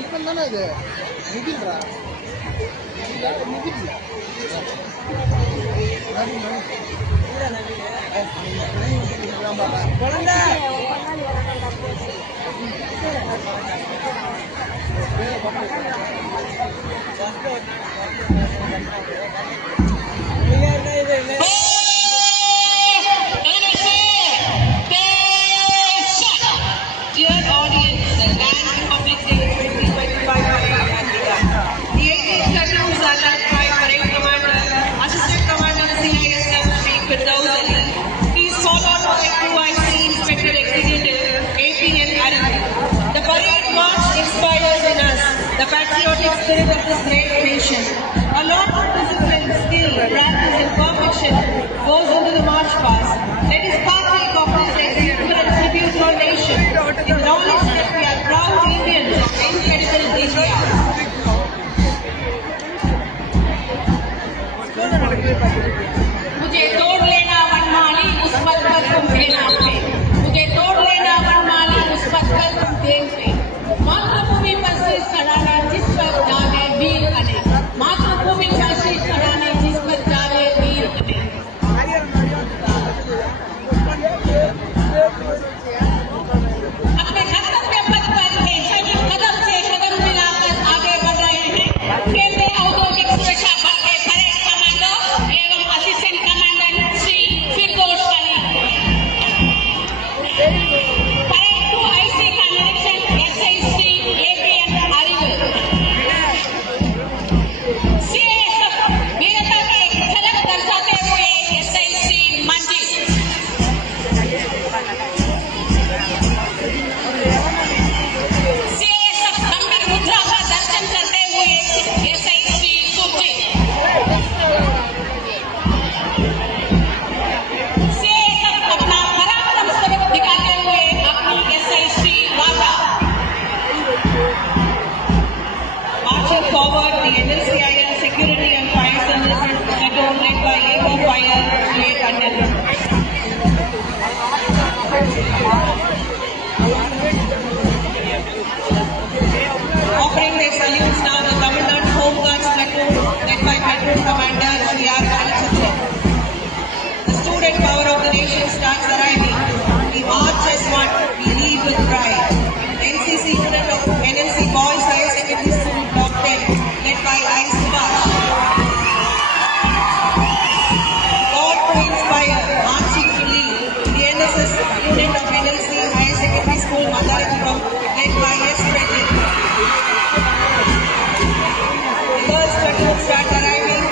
இப்போ தானே இது நிதில்ரா நிதில் குழந்தை patriotic spirit of this great nation. A lot of discipline, skill, practice and perfection goes into the march past. Let us partake of this excellent tribute to our nation in knowledge that we are proud Indians of incredible India. मुझे तोड़ लेना मनमानी उस पत्थर तुम देना पे मुझे तोड़ लेना मनमानी उस पत्थर तुम देन पे मातृभूमि पर से खड़ाना जिस पर जाने वीर अने मातृभूमि पर से खड़ाने जिस पर जाने वीर अने अपने कर्तव्य पथ पर सभी कदम से कदम मिलाकर आगे बढ़ रहे हैं केंद्रीय औद्योगिक सुरक्षा बल के परेड कमांडो एवं असिस्टेंट कमांडेंट श्री फिरदौस अली परेड 2IC का निरीक्षण SI श्री APM आरिवल CASF वीरता का एक झलक दर्शाते हुए SI श्री मंजी CASF गंभीर मुद्रा का दर्शन करते हुए SI श्री सुरजीत CASF अपना पराक्रम स्वरूप दिखाते हुए अपनी SI श्री वादा marching forward the NLCIL security and fire services platoon led by AO Fire A. Kannan. Offering their salutes now the Tamil Nadu Home Guards platoon led by Platoon Commander Shri R. Balachandran. The student power of the nation starts arriving. We march as one, we lead with pride. NCC unit of NLC Boys Higher Secondary School Block 10 led by I. Subhash. God to inspire, marching to lead. The NSS unit of NLC Higher Secondary School Mandarapuram led by S. Reddy. The girls platoon start arriving.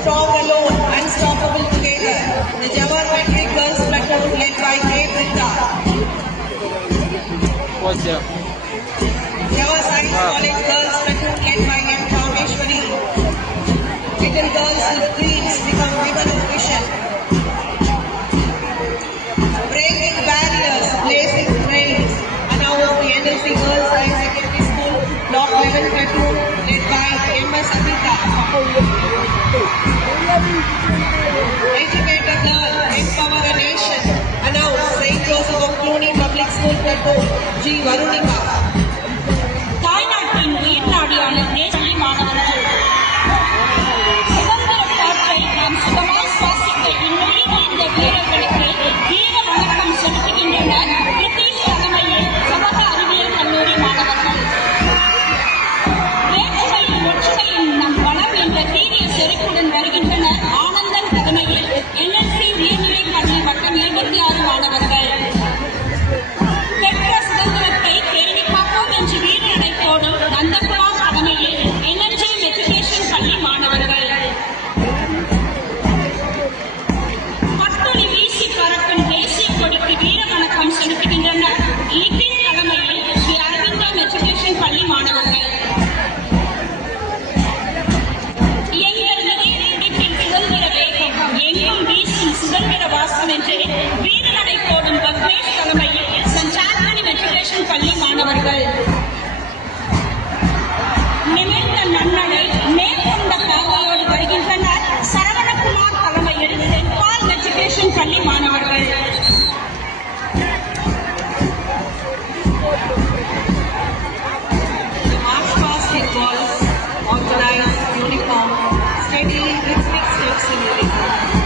Strong alone, unstoppable together. The Jawar Metric Girls platoon led by K. Britta. Jawar Science College Girls platoon led by M. Kameshwari. Little girls with dreams become women of vision. Breaking barriers, blazing trails. Announced the NLC Girls Higher Secondary School Block 11 platoon led by M.S. Amita. Educate a girl, empower a nation. Announced St. Joseph of Cluny Public School platoon G. Varunika. தாய்நாட்டின் உயிர் நாடியான தேசிய மாணவர்கள் சுதந்திர காற்றை நாம் சுகமாய் சுவாசிக்க இந்நொழி நீண்ட வீரர்களுக்கு வீர வணக்கம் செலுத்துகின்றனர் பிரிட்டிஷ் தலைமையில் சமூக அறிவியல் கல்லூரி மாணவர்கள். வேற்றுமையில் ஒற்றுமையில் நம் வளம் என்ற தீரிய செருக்குடன் வருகின்றனர் ஆனந்தன் தலைமையில் NLC உயர்நிலைப் பள்ளி வட்டம் 26 மாணவர்கள். பெற்ற சுதந்திரத்தை பேணி காப்போம் என்று வீரநடைத்தோடும் நந்தகுமார் தலைமையில் NLC மெட்ரிகுலேஷன் பள்ளி மாணவர்கள். பட்டொலி வீசி பறக்கும் தேசிய கொடிக்கு வீர வணக்கம் செலுத்துகின்றனர் லிட்டில் தலைமையில் ஸ்ரீ அரவிந்தா மெட்ரிகுலேஷன் பள்ளி மாணவர்கள். எங்கள் வீட்டில் சுதந்திர வேகம் எங்கும் வீசும் சுதந்திர வாசம் என்று வீரநடை போடும் பத்மேஷ் தலைமையில் சென்ட் ஆந்தனி மெட்ரிகுலேஷன் பள்ளி மாணவர்கள். நிமிர்ந்த நன்னடை மேற்கொண்ட பாதையோடு வருகின்றனர் uniform, steady rhythmic steps in unison.